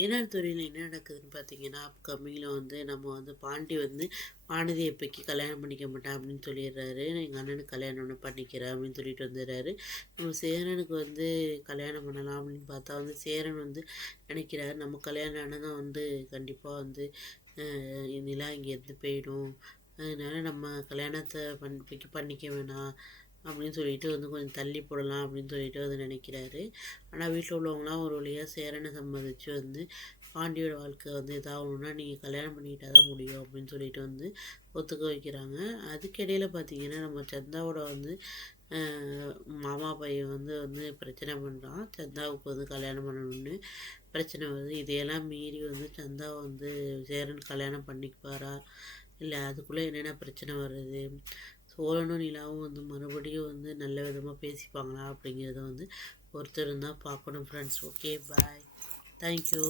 ஏழாவது துறையில் என்ன நடக்குதுன்னு பார்த்தீங்கன்னா, அப்கமிங்கில் வந்து நம்ம வந்து பாண்டி வந்து வானதியை இப்போக்கி கல்யாணம் பண்ணிக்க மாட்டேன் அப்படின்னு சொல்லிடுறாரு. எங்கள் அண்ணனுக்கு கல்யாணம் ஒன்று பண்ணிக்கிறேன் அப்படின்னு சொல்லிட்டு வந்துடுறாரு. நம்ம சேரனுக்கு வந்து கல்யாணம் பண்ணலாம் அப்படின்னு பார்த்தா வந்து சேரன் வந்து நினைக்கிறாரு, நம்ம கல்யாணம் ஆனால் வந்து கண்டிப்பாக வந்து நிலா இங்கேருந்து போயிடும். அதனால நம்ம கல்யாணத்தை இப்போக்கி பண்ணிக்க வேணாம் அப்படின்னு சொல்லிட்டு வந்து கொஞ்சம் தள்ளி போடலாம் அப்படின்னு சொல்லிட்டு வந்து நினைக்கிறாரு. ஆனால் வீட்டில் உள்ளவங்களாம் ஒரு வழியாக சேரனை சம்மதிச்சு வந்து பாண்டியோட வாழ்க்கை வந்து இதாகணுன்னா நீங்கள் கல்யாணம் பண்ணிக்கிட்டா தான் முடியும் அப்படின்னு சொல்லிட்டு வந்து ஒத்துக்க வைக்கிறாங்க. அதுக்கிடையில் பார்த்தீங்கன்னா நம்ம சந்தாவோட வந்து மாமா பையன் வந்து வந்து பிரச்சனை பண்ணுறான். சந்தாவுக்கு வந்து கல்யாணம் பண்ணணும்னு பிரச்சனை வருது. இதையெல்லாம் மீறி வந்து சந்தாவை வந்து சேரன் கல்யாணம் பண்ணிக்குவாரா, இல்லை அதுக்குள்ளே என்னென்ன பிரச்சனை வருது, சோழனும் நிலாவும் வந்து மறுபடியும் வந்து நல்ல விதமாக பேசிப்பாங்களா அப்படிங்கிறத வந்து ஒருத்தர் இருந்தால் பார்க்கணும் ஃப்ரெண்ட்ஸ். ஓகே, பாய், தேங்க்யூ.